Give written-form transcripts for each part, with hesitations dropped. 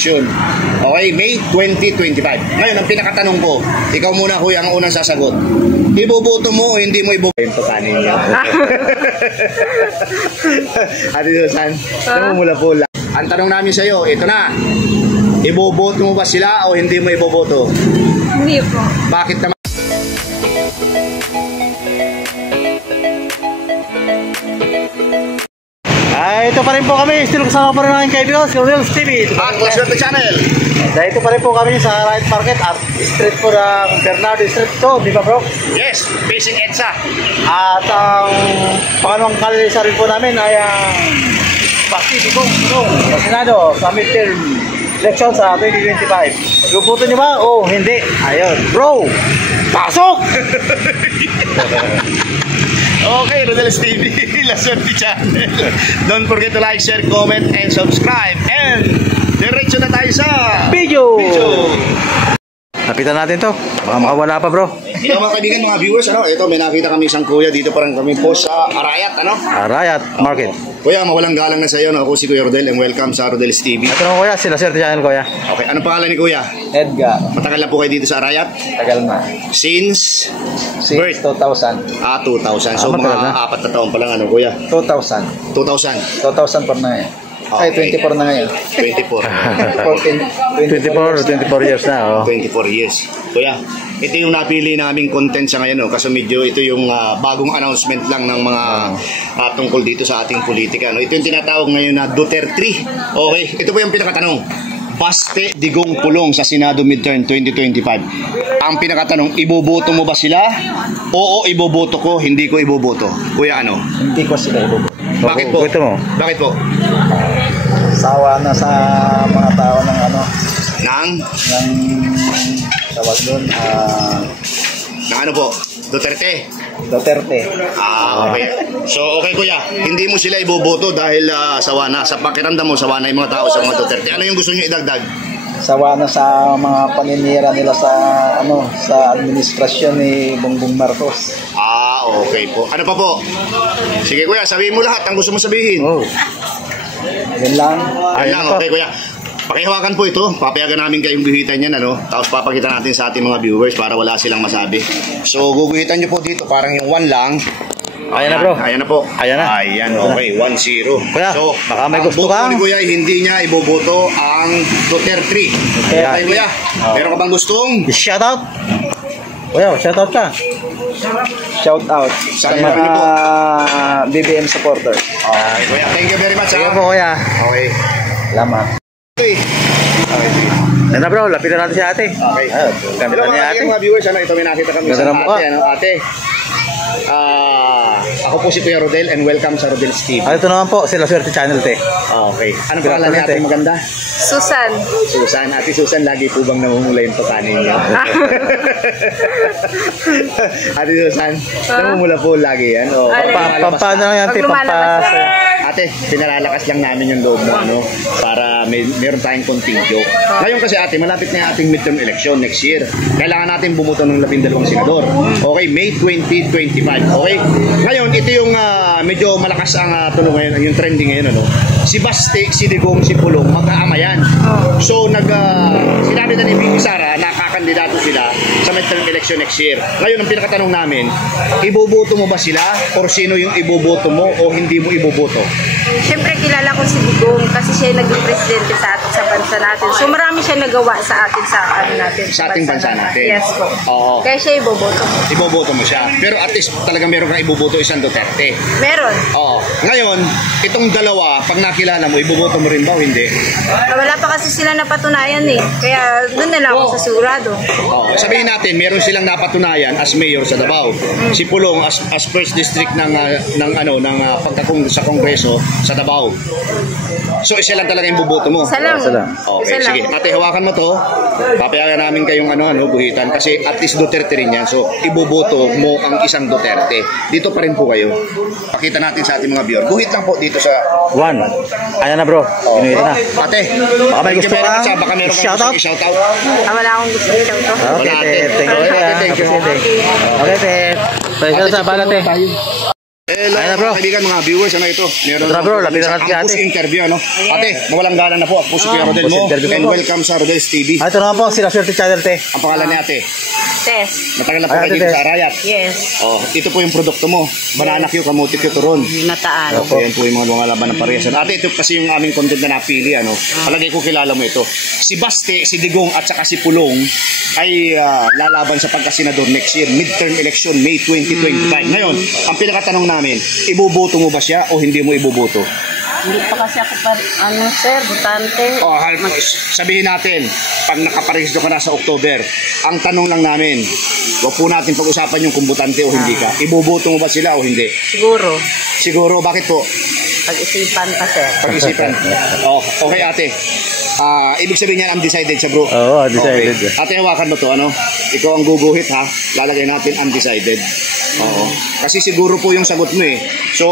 election. Okay, May 2025. Ngayon, ang pinakatanong ko, ikaw muna kuya ang unang sasagot. Iboboto mo o hindi mo iboboto? Ito kanin niya. Ate Susan, namumula po lang. Ang tanong namin sa iyo, ito na. Iboboto mo ba sila o hindi mo iboboto? Hindi po. Bakit naman? Ito pa rin po kami, still kasama pa rin namin kaibigan sa Rodels TV. At Laswerte Channel. Dito pa rin po kami sa Right Market at street po ng Bernardo Street to, di ba bro? Yes, facing EDSA. At ang pangalawang kalisa rin po namin ay ang Pacifico sa Senado sa midterm election sa 2025. Ibubuto niyo ba? O hindi? Ayun, bro! Pasok! Okay, Rodels TV, Laswerte Channel. Don't forget to like, share, comment, and subscribe. And diretso na tayo sa video! Lapitan natin to. Baka makawala pa bro. Ito mga kaibigan, mga viewers, ano? Ito, may nakita kami isang kuya. Dito parang kami po sa Arayat, ano? Arayat Market. Kuya, mawalang galang na sa iyo. Ako si Kuya Rodel and welcome sa Rodels TV. Ito na kuya, sila Laswerte Channel kuya. Okay, anong pangalan ni Kuya? Edgar. Matagal na po kayo dito sa Arayat? Tagal na. Since 2000. 2000. So matagal mga na. 4 na taon pa lang, ano Kuya? 2000. 2000. 2000 pa na eh. Ay, Okay. 24 na ngayon. 24. 24 years na oh. 24 years. Kuya, ito yung napili naming content sa ngayon, no? Kasi medyo ito yung bagong announcement lang ng mga tungkol dito sa ating politika. No? Ito yung tinatawag ngayon na Duterte. Okay, ito po yung pinakatanong. Baste Digong Pulong sa Senado midterm 2025. Ang pinakatanong, iboboto mo ba sila? Oo, iboboto ko, hindi ko iboboto. Kuya, ano? Hindi ko sila ibubuto. Bakit po? Ito mo. Bakit po? Sawa na sa mga tao ng ano, Nang? tawag doon, Nang ano po? Duterte? Duterte. Okay. So, okay kuya, hindi mo sila iboboto dahil sawa na. Sa pakiramdam mo, sawa na yung mga tao sa mga Duterte. Ano yung gusto nyo idagdag? Sawa na sa mga paninira nila sa ano, sa administrasyon ni Bongbong Marcos. Okay po. Ano pa po? Sige kuya, sabihin mo lahat ang gusto mo sabihin. Oh. Yun lang. Ayun lang, okay kuya. Pakihawakan po ito. Papayagan namin kayong guhitan yan, ano? Tapos papakita natin sa ating mga viewers para wala silang masabi. So, guguhitan nyo po dito. Parang yung 1 lang. Ayan na bro. Ayan na po. Ayan na. Ayan, okay. 1-0. Kuya, So, baka may gusto boto ka. ni kuya, hindi niya iboboto ang Duterte. Okay kuya, meron ka bang gustong? Shout out. Kuya, shout out ka. Shout out sa Saan mga na po? BBM supporter. Okay kuya, thank you very much. Sige po kuya. Okay. Salamat. Okay. Yan na bro, lapitan natin si ate. Okay. Ganda Hello ni mga ate. kaibigan, mga viewers, ano, ito may nakita kami Ganda sa ng mukha. ate, ano, ate. Ako po si Kuya Rodel and welcome sa Rodel's TV. Ito naman po, sila Laswerte Channel te. Okay. Ano pangalan ni ate maganda? Susan. Susan. Ate Susan, lagi po bang namumula yung pagkanin niya? Ate Susan, namumula po lagi yan? O, Paano lang yan te? Ate, pinalalakas lang namin yung loob mo, ano, para meron tayong konting joke. Ngayon kasi ate, malapit na yung ating midterm election next year. Kailangan natin bumuto ng 12 senador. Okay, May 2025. Okay? Ngayon, ito yung medyo malakas ang tunog ngayon, yung trending ngayon, ano. Si Baste, si Digong, si Pulong, mag-aama yan. So, sinabi na ni Bibi Sara na kakandidato sila sa midterm election next year. Ngayon, ang pinakatanong namin, iboboto mo ba sila or sino yung iboboto mo o hindi mo iboboto? Siyempre kilala ko si Digong kasi siya yung naging presidente sa atin sa bansa natin. So marami siya nagawa sa atin sa ano natin. Sa ating bansa natin. Yes po. Oo. Kaya siya iboboto. Iboboto mo siya. Pero at least talagang meron kang iboboto isang Duterte. Meron. Oo. Ngayon, itong dalawa, pag nakilala mo, iboboto mo rin ba o hindi? Wala pa kasi sila napatunayan eh. Kaya doon na lang ako sa sigurado. Oo. Sabihin natin, meron silang napatunayan as mayor sa Davao. Si Pulong as first district ng sa Kongreso sa Davao. So isa lang talaga yung buboto mo. Isa lang. Okay, sige. Ate, hawakan mo to. Papayagan namin kayong guhitan kasi at least Duterte rin yan. So iboboto mo ang isang Duterte. Dito pa rin po kayo. Pakita natin sa ating mga viewer. Guhit lang po dito sa 1. Ayan na bro. Pinuhit na. Ate, Baka may gusto ka. Baka meron kang Shout out. gusto i-shout out. Wala akong gusto nito. Okay, Wala, te. ate. Thank you. Okay, thank you. Okay, te. Tayo sa balat te. Hello, Ayan na, bro. mga kaibigan, mga viewers, ano ito? Meron Ito na, bro, lapit na natin si Ampus ate. interview, ano? Ate, mawalang galang na po. Ako po si Kuya Rodel Ampus mo. interview And po. welcome sa Rodel's TV. Ito naman po, sila Swerte Channel, te. Ang pangalan ni ate. Tess. Matagal na po Ay, kayo ate, dito Tess. sa Arayat. Yes. Oh, ito po yung produkto mo. Banana Q, Kamuti Q, Turon. Nataan. Ayan po yung mga lumalaban ng parehas. Ate, ito kasi yung aming content na napili, ano? Palagay ko kilala mo ito. Si Baste, si Digong at saka si Pulong ay lalaban sa pagkasenador next year, midterm election, May 2025. Ngayon, ang pinakatanong namin, ibuboto mo ba siya o hindi mo ibuboto? Hindi pa kasi ako pa, sir, butante. Oh, sabihin natin, pag nakaparegisto ka na sa October, ang tanong lang namin, wag po natin pag-usapan yung kumbutante o hindi ka. Ibuboto mo ba sila o hindi? Siguro. Siguro, bakit po? Pag-isipan pa, sir. Pag-isipan. Oh, okay ate. Ibig sabihin niyan undecided siya, bro. Oo, undecided. Okay. Ate, hawakan mo to, ano? Ikaw ang guguhit, ha? Lalagay natin undecided. Oo. Kasi siguro po yung sagot mo, eh. So,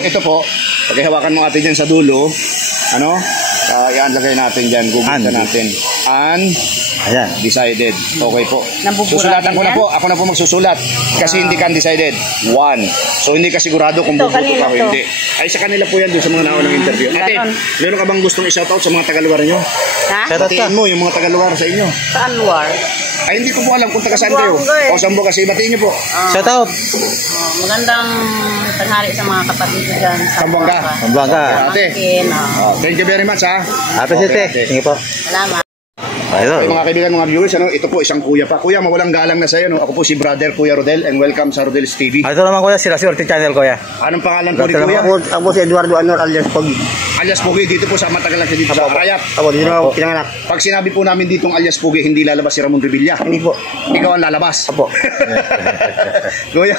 ito po. Paghawakan mo ate dyan sa dulo, ano? Yan, lagay natin dyan. Guguhitan natin. Ayan. Decided. Okay po. Nabubura Susulatan ko din na yan? po. Ako na po magsusulat. Kasi hindi ka undecided. 1. So, hindi ka sigurado kung Ito, bubuto ka kanina o to. hindi. Ay, sa kanila po yan doon sa mga naunang interview. Ate, Ganon. meron ka bang gustong i-shoutout sa mga tagalugar nyo? Ha? Shoutout ka. Batiin mo yung mga tagalugar sa inyo. Sa Anwar. Ay, hindi ko po alam kung taga saan kayo. Sambuanga eh. O, Sambo kasi. Batiin nyo po. Shout out. Magandang tanghali sa mga kapatid ko dyan. Sambuanga. Sambuanga. Ate. Makin, Thank you very much, ha? Ate, Okay, Swerte. ate. Sige po. Salamat. Okay, Ito. mga kaibigan, mga viewers, ano, ito po isang kuya pa. Kuya, mawalang galang na sa'yo. No? Ako po si brother Kuya Rodel and welcome sa Rodel's TV. Ito naman kuya, sila Swerte Channel, kuya. Anong pangalan po ni Kuya? Ako si Eduardo Anor alias Pogi. Alias Pugi, dito po sa matagal lang siya dito sa Arayat. Ako, dito na ako pinanganak. Pag sinabi po namin ditong alias Pugi, hindi lalabas si Ramon Revilla. Hindi po. Ikaw ang lalabas. Apo. Kuya,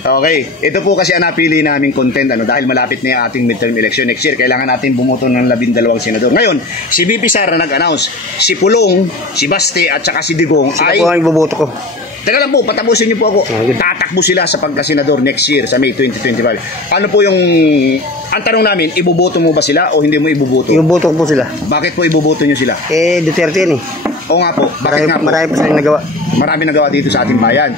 okay. Ito po kasi ang napili naming content, ano, dahil malapit na yung ating midterm election next year. Kailangan natin bumuto ng 12 senador. Ngayon, si VP Sara nag-announce, si Pulong, si Baste at saka si Digong ay... Ako ang iboboto ko. Teka lang po, patapusin niyo po ako. Tatakbo sila sa pagkasenador next year sa May 2025. Paano po yung... Ang tanong namin, iboboto mo ba sila o hindi mo iboboto? Iboboto ko po sila. Bakit po iboboto niyo sila? Duterte yun eh. Oo nga po. Bakit nga po? Marami pa silang nagawa. Marami nagawa dito sa ating bayan.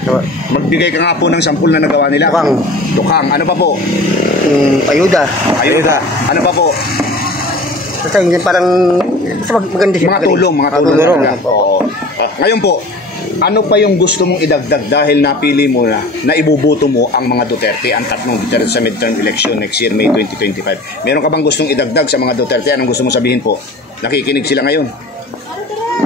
Magbigay ka nga po ng sampul na nagawa nila. Tukhang. Tukhang. Ano pa po? Ayuda. Ayuda. Ano pa po? Basta hindi parang maganda siya. Mga tulong. Mga tulong. tulong. Oo. Ngayon po, ano pa yung gusto mong idagdag dahil napili mo na ibuboto mo ang mga Duterte, ang tatlong Duterte sa midterm election next year, May 2025? Meron ka bang gustong idagdag sa mga Duterte? Anong gusto mong sabihin po? Nakikinig sila ngayon.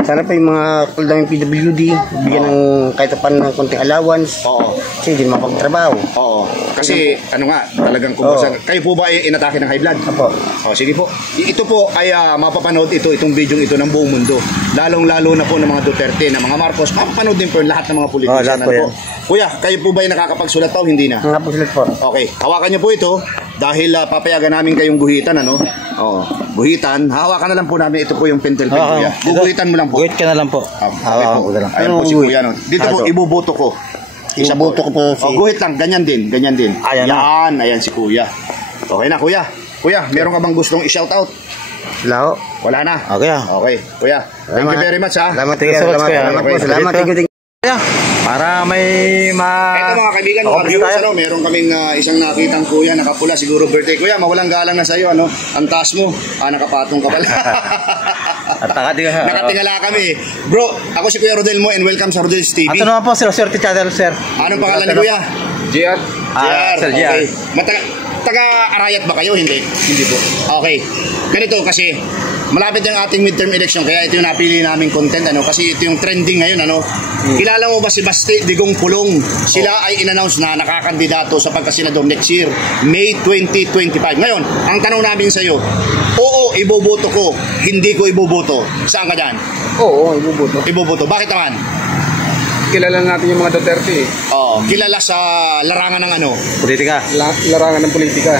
Sana pa yung mga kuldang yung PWD, bigyan ng kahit pa ng konting allowance. Oo. Kasi hindi mapagtrabaho. Oo. Kasi ano nga, talagang kumusta. Kayo po ba ay inatake ng high blood? Apo. Oh, sige po. Ito po ay mapapanood itong video ito ng buong mundo. Lalong-lalo na po ng mga Duterte, ng mga Marcos. Mapapanood din po yung lahat ng mga politician. lahat po yan. Kuya, kayo po ba ay nakakapagsulat pa o hindi na? Mga po sila po. Okay, hawakan niyo po ito dahil papayagan namin kayong guhitan, ano? Oo, guhitan. Hawakan na lang po namin. Ito po yung pentel pen, kuya. Guguhitan mo lang po. Guhit ka na lang po. Okay Hawakan po. ko na lang. Ayan po si kuya, no? Dito po, ibuboto ko. Isa po. Iboboto ko po si... Guhit lang, ganyan din, ganyan din. Ayan na. Ayan si kuya. Okay na, kuya. Kuya, meron ka bang gustong i-shoutout? Lao. Wala na. Okay. Okay, kuya. Thank you very much, ha. Salamat, Salamat, kuya. salamat po. Okay. Salamat. Thank you. Kuya, para may Ito mga kaibigan, mga viewers, ano, meron kaming isang nakitang kuya, nakapula, siguro birthday. Kuya, mawalang galang na sa'yo, ano? Ang taas mo, nakapatong ka pala. At nakatingala. Nakatingala kami. Bro, ako si Kuya Rodel mo and welcome sa Rodel's TV. Ito naman po, sila Swerte Channel, sir. Anong pangalan ni Kuya? JR. Sir JR. Okay. Taga-Arayat ba kayo? Hindi. Hindi po. Okay. Ganito kasi, malapit yung ating midterm election, kaya ito yung napili naming content, ano, kasi ito yung trending ngayon, ano. Kilala mo ba si Baste, Digong, Pulong? Sila ay in-announce na nakakandidato sa pagkasenador next year, May 2025. Ngayon, ang tanong namin sa iyo, oo, iboboto ko, hindi ko iboboto. Saan ka dyan? Oo, iboboto. Iboboto. Bakit naman? Kilala natin yung mga Duterte eh. Oo, kilala sa larangan ng ano? Politika. Larangan ng politika.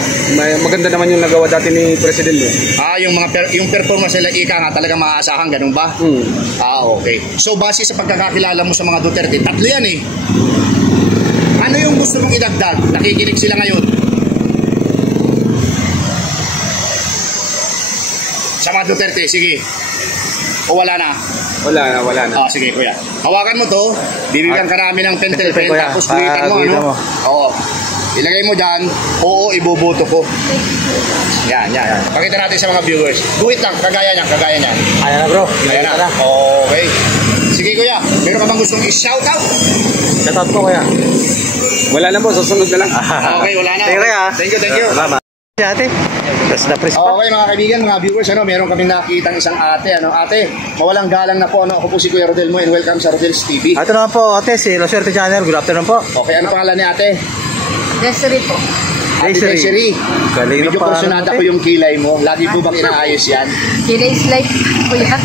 Maganda naman yung nagawa dati ni President eh. Yung mga yung performance nila ika nga talagang maaasahan, ganun ba? Okay. So base sa pagkakakilala mo sa mga Duterte, tatlo yan eh. Ano yung gusto mong idagdag? Nakikinig sila ngayon. Sa mga Duterte, sige. O wala na? Wala na. Sige kuya. Hawakan mo to. Bibigyan ka namin ng pentel pen. Kuya. Tapos guhitan mo, ano? Guhitan mo. Oo. Ilagay mo dyan, oo, iboboto ko. Yan. Pakita natin sa mga viewers. Wait lang, kagaya niyan. Ayan na bro. Ayan na. Okay. Sige kuya, meron ka bang gustong i-shoutout? Shoutout po kuya. Wala na po, susunod na lang. Okay, wala na. Thank you, kuya. Thank you. Salamat. Si ate. Press na press pa. Okay mga kaibigan, mga viewers, meron kaming nakitang isang ate. Ate, mawalang galang na po. Ako po si Kuya Rodel mo and welcome sa Rodel's TV. Ito naman po ate, si La Suerte Channel. Good afternoon po. Okay, ano pangalan ni ate? Desiree po. Ate Desiree. Galing Medyo na pa. personada ko yung kilay mo. Lagi po bang inaayos yan? Kilay life po yan.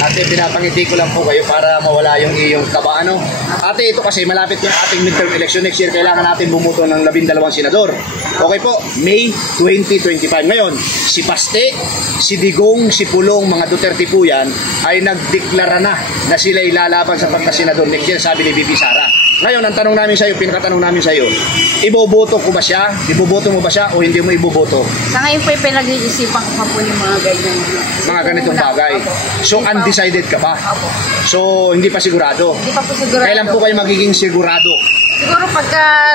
Ate, pinapangiti ko lang po kayo para mawala yung iyong kaba. Ate, ito kasi malapit yung ating midterm election next year. Kailangan natin bumuto ng 12 senador. Okay po, May 2025. Ngayon, si Paste, si Digong, si Pulong, mga Duterte po yan, ay nagdeklara na sila ilalaban sa pagka-senador next year, sabi ni VP Sara. Ngayon, ang tanong namin sa iyo, pinakatanong namin sa iyo, iboboto ko ba siya? Iboboto mo ba siya o hindi mo iboboto? Sa ngayon po, pinag-iisipan ko pa po yung mga ganyan. Mga ganitong bagay. So, undecided ka pa? Opo. So, hindi pa sigurado? Hindi pa po sigurado. Kailan po kayo magiging sigurado? Siguro pagka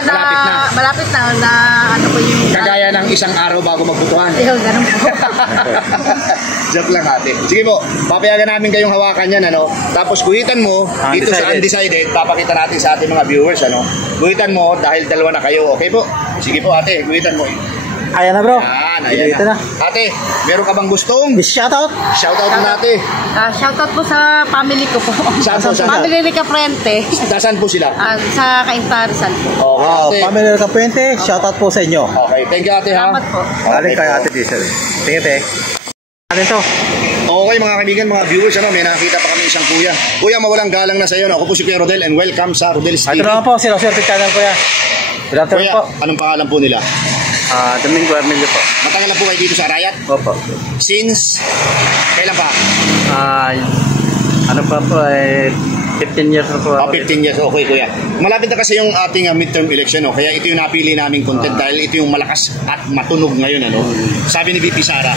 malapit na ano po yung... Kagaya ng isang araw bago magbutuhan. Ayun, ganun po. Joke lang ate. Sige po, papayagan namin kayong hawakan yan, Tapos guhitan mo, dito sa undecided, papakita natin sa ating mga viewers, Guhitan mo dahil dalawa na kayo, okay po? Sige po ate, guhitan mo. Ayan na bro. Ayan na. Ate, meron ka bang gustong? Shoutout. Shoutout mo natin. Shoutout po sa family ko po. Saan po? Family ni Caprente. Saan po sila? Sa Cainta Rizal po. Okay, ate. Family ng Kapuente, shoutout po sa inyo. Okay, thank you ate ha. Salamat po. Galing kay ate Diesel. Tingin Ano to? Okay mga kaibigan, mga viewers, may nakita pa kami isang kuya. Kuya, mawalang galang na sa iyo. Ako po si Kuya Rodel and welcome sa Rodel's TV. Ito naman po, si La Suerte Channel kuya. Good afternoon Kuya, po. anong pangalan po nila? Domingo Armelio po. Matagal na po kayo dito sa Arayat? Opo. Since, kailan pa? Ano pa po, 15 years na po. 15 years, okay kuya. Malapit na kasi yung ating midterm election, kaya ito yung napili naming content dahil ito yung malakas at matunog ngayon. Sabi ni VP Sara,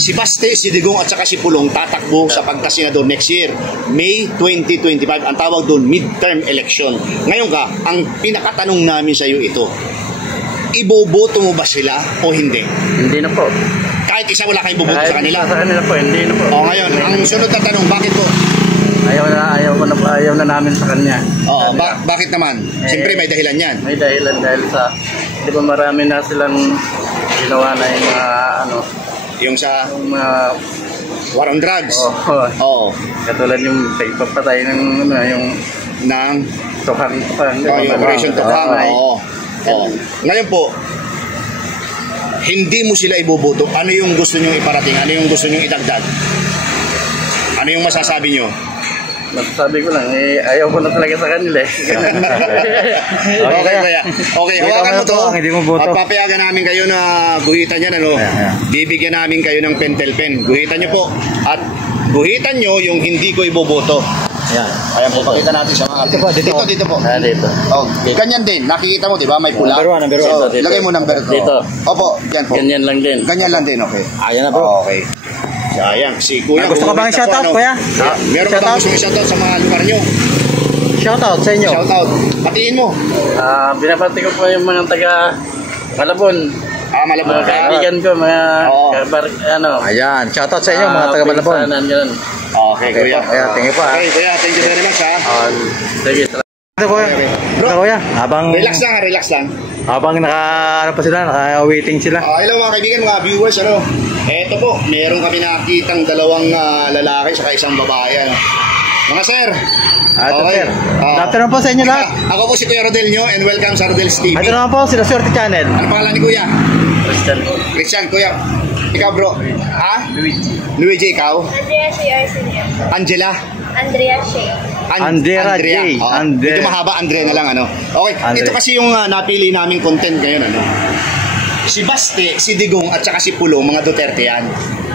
si Baste, si Digong at saka si Pulong tatakbo sa pagkasenador next year, May 2025. Ang tawag doon, midterm election. Ngayon ang pinakatanong namin sa iyo ito, iboboto mo ba sila o hindi? Hindi na po. Kahit isa wala kayong boboto sa kanila? Sa kanila po, hindi na po. Ngayon, ang sunod na tanong, bakit po? Ayaw na namin sa kanya. Bakit naman? Siyempre may dahilan yan. May dahilan dahil sa, di ba marami na silang ginawa na yung Yung sa mga war on drugs. Oo. Katulad yung pagpapatay ng ng Tukhang. yung Operation Tukhang. Ngayon po, hindi mo sila iboboto. Ano yung gusto nyo iparating? Ano yung gusto nyo idagdag? Ano yung masasabi nyo? Masasabi ko lang, ayaw ko na talaga sa kanila Okay, kaya. Okay, hawakan mo to. At papayagan namin kayo na guhitan yan. Bibigyan namin kayo ng pentel pen. Guhitan nyo po. At guhitan nyo yung hindi ko iboboto. Ayan po, pakita natin sa mga ate. Dito po. Dito. Ganyan din. Nakikita mo, di ba? May pula. Number one. So, lagay mo number 2. Dito. Opo, yan po. Ganyan lang din. Ganyan lang din, okay. Ayan na bro. Okay. Sayang, si Kuya. Gusto ka bang shoutout, Kuya? Meron ka bang gusto i-shoutout sa mga lugar nyo? Shoutout sa inyo. Shoutout. Patiin mo. Binabati ko po yung mga taga Malabon. Malabon. Mga kaibigan ko, mga Ayan, shoutout sa inyo mga taga Malabon. Okay, Kuya. Thank you po. Okay, Kuya. Thank you very much, ha. Sige, Ito Kuya. Ito Kuya. Relax lang. Habang naka-waiting sila. Hello mga kaibigan, mga viewers, Eto po, meron kami nakitang dalawang lalaki saka isang babae, Mga sir. Sir. Good afternoon po sa inyo lahat. Ako po si Kuya Rodel nyo and welcome sa Rodel's TV. Ito naman po, si La Suerte Channel. Ano pangalan ni Kuya? Christian. Kuya. Ikaw bro? Luigi, ikaw? Angela? Andrea Shea. Andrea J. Medyo mahaba, Andrea na lang, Okay, ito kasi yung napili naming content ngayon, Si Baste, si Digong at saka si Pulong, mga Duterte yan.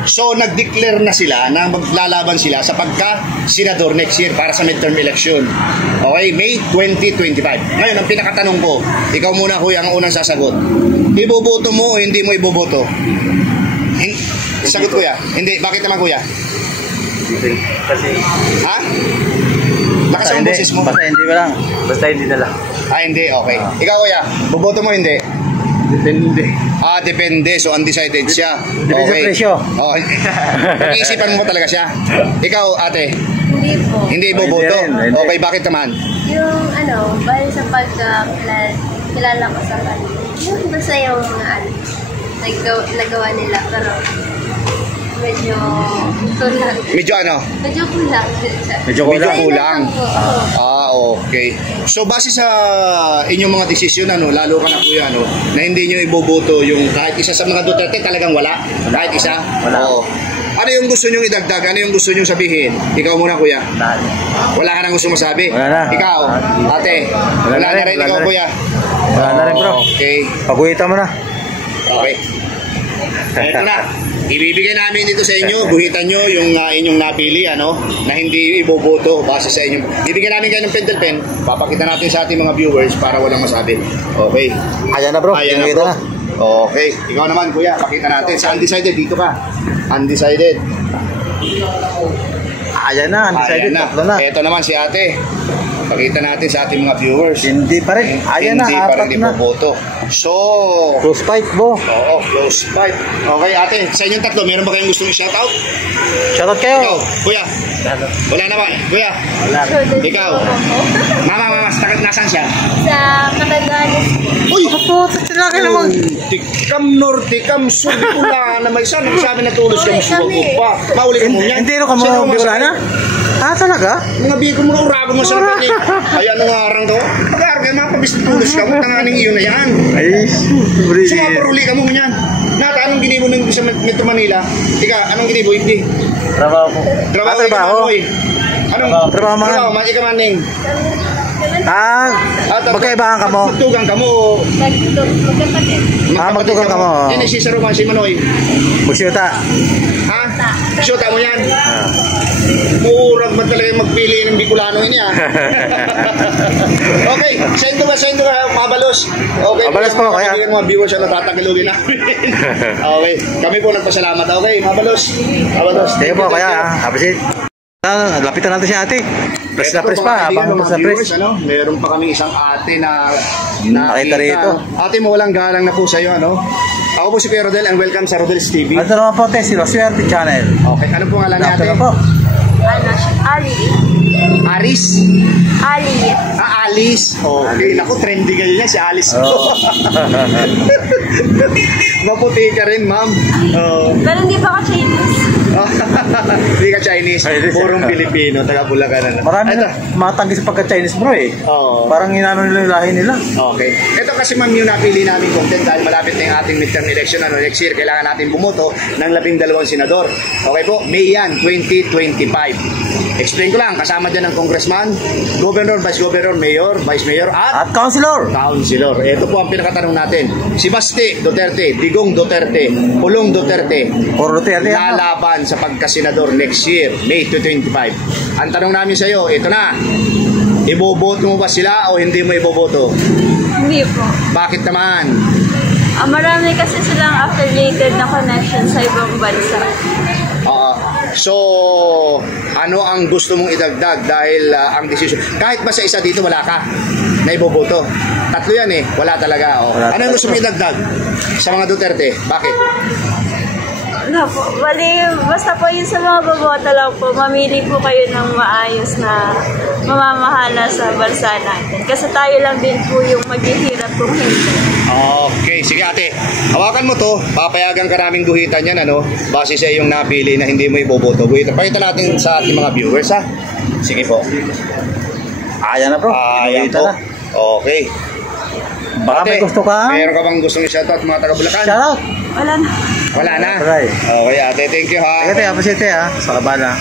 So, nag-declare na sila na maglalaban sila sa pagka-senador next year para sa midterm election. Okay, May 2025. Ngayon, ang pinakatanong ko, ikaw muna Kuya ang unang sasagot. Iboboto mo o hindi mo iboboto? Sagot Kuya. Hindi, bakit naman Kuya? Kasi Lakas ang boses mo. Basta hindi mo lang. basta hindi na lang. Hindi, okay. Ikaw kuya, boboto mo hindi? Depende. Depende. So, undecided siya. Depende sa presyo. Okay. Pag-iisipan mo talaga siya. Ikaw, ate, Hindi po. hindi boboto. Hindi. Okay, bakit naman? Yung bali sa kilala ko sa kanila. Yung basta yung mga nagawa nila. Pero medyo kulang. Medyo ano? Medyo kulang. Medyo kulang. Oo. Okay. So, base sa inyong mga desisyon, lalo ka na kuya, na hindi nyo iboboto yung kahit isa sa mga Duterte, talagang wala? Kahit isa? Wala. Oo. Ano yung gusto nyong idagdag? Ano yung gusto nyong sabihin? Ikaw muna, kuya. Wala ka nang gusto masabi? Wala na. Ikaw, ate. Wala na rin. Ikaw, kuya. Wala na rin, bro. Okay. Pag-uwitan mo na. Okay. Ito na. Ibibigay namin dito sa inyo, buhitan nyo yung inyong napili, na hindi iboboto base sa inyo. Bibigyan namin kayo ng pentel pen, papakita natin sa ating mga viewers para walang masabi. Okay. Ayan na, bro. Ayan na, bro. Okay. Ikaw naman, kuya, pakita natin. Sa undecided, dito ka. Undecided. Ayan na, undecided. Tatlo na. Ito naman si ate. Pakita natin sa ating mga viewers. Hindi pa rin. Ayan na, Hindi pa apat rin na. iboboto. So, Close fight, bro. oo, close fight. Okay, ate, sa inyong tatlo, meron ba kayong gustong i-shoutout? Shoutout Ikaw, kayo. kuya. Wala naman. Kuya, ikaw. Mama, nasaan siya? Sa Katagalis. Uy! Opo, talaga naman. Tikam norte, kam sur, pula na may sana. Sabi na tulos ka mo suwag pa. Mauli ka mo yan. Hindi rin ka Sino mo Bicolana? Talaga? Mga bigo mga urago mo sa napan eh. Ay, anong arang to? Pag-arang kayo, mga pabis-tulos ka mo. Tanganing iyo na yan. Ay, Sumaparuli ka mo yan. Nata, anong ginibo ng sa Metro Manila? Ika, anong ginibo? Hindi. Trabaho ko. Trabaho ka Trabaho? man, oy. Anong Trabaho man. Trabaho man, ika maning. Magkaibahan ka mo. Magtugang ka mo. Magkapatid. Magkapatid magtugang ka mo. Yan ay si Sir Roman, si Manoy. Magsiuta. Ha? Syota mo yan? Murag ba talaga magpili ng Bicolano ini ah? Okay, sendo ka, Mabalos. Okay, Mabalos po, kaya. Mga viewers na natatakilugin namin. Okay, kami po nagpasalamat. Okay, Mabalos. Sige po, kaya. Abisit. Lapitan natin si ate. Press na press pa. Habang press na press. Meron pa kami isang ate na Nakita rito. Ate mo walang galang na po sa iyo, Ako po si Kuya Rodel and welcome sa Rodel's TV. Ito naman po, si Roswerte Channel. Okay, ano po ngalan ni ate? Ito na po. Ali. Aris? Ali. Alice. Okay, naku, trendy kayo niya, si Alice. Maputi ka rin, ma'am. Pero hindi pa ka Chinese. Hindi ka Chinese, purong Pilipino, taga Bulacan. Marami na matanggi sa pagka-Chinese, bro eh. Parang inano nila yung lahi nila. Okay. Ito kasi ma'am yung napili namin content dahil malapit na yung ating midterm election next year. Kailangan natin bumoto ng 12 senador. Okay po, May yan, 2025. Explain ko lang, kasama dyan ng congressman, governor, vice governor, mayor, vice mayor, at councilor. Ito po ang pinakatanong natin. Si Basti Duterte, Digong Duterte, Pulong Duterte, lalaban sa pagkasenador next year, May 2025. Ang tanong namin sa iyo, ito na. Iboboto mo ba sila o hindi mo iboboto? Hindi po. Bakit naman? Marami kasi silang affiliated na connection sa ibang bansa. So, ano ang gusto mong idagdag dahil ang decision, kahit ba sa isa dito wala ka na iboboto? Tatlo yan eh, wala talaga. Ano ang gusto mong idagdag sa mga Duterte? Bakit? Wala po. Basta po yun sa mga baboto lang po, mamili po kayo ng maayos na mamamahala sa bansa natin. Kasi tayo lang din po yung maghihirap kung hindi. Okay, sige ate. Hawakan mo to, papayagan ka naming guhitan yan, base sa iyong napili na hindi mo iboboto. Guhitan. Pakita natin sa ating mga viewers, ha? Sige po. Ayan na, bro. Ayan po. Okay. Baka may gusto ka? Meron ka bang gustong i-shoutout mga taga Bulacan? Shoutout. Wala na. Wala na? Right. Okay ate, thank you ha. Ate, appreciate ha. Sa Kabana.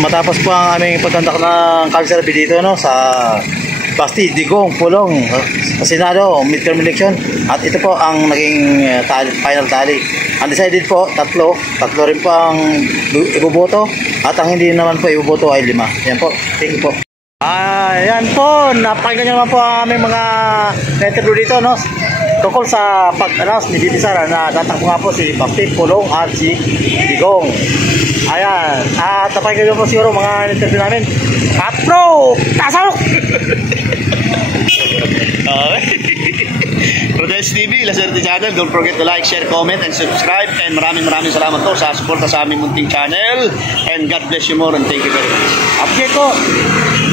Matapos po ang aming pagkandak ng council dito, sa Basti, Digong, Pulong, Senado, midterm election. At ito po ang naging final tally. Undecided po, tatlo rin po ang iboboto. At ang hindi naman po iboboto ay 5. Yan po. Thank you po. Ayan po, napakinggan nyo naman po ang aming mga interview dito, tungkol sa pag-announce ni Bibi Sara na tatakbo nga po si Basti, Pulong at si Digong. Ayan, at napakinggan nyo po siguro mga interview namin. At bro, tasok! Rodels TV, Laserte Channel. Don't forget to like, share, comment, and subscribe. And maraming salamat po sa suporta sa aming munting channel. And God bless you more and thank you very much. Update po.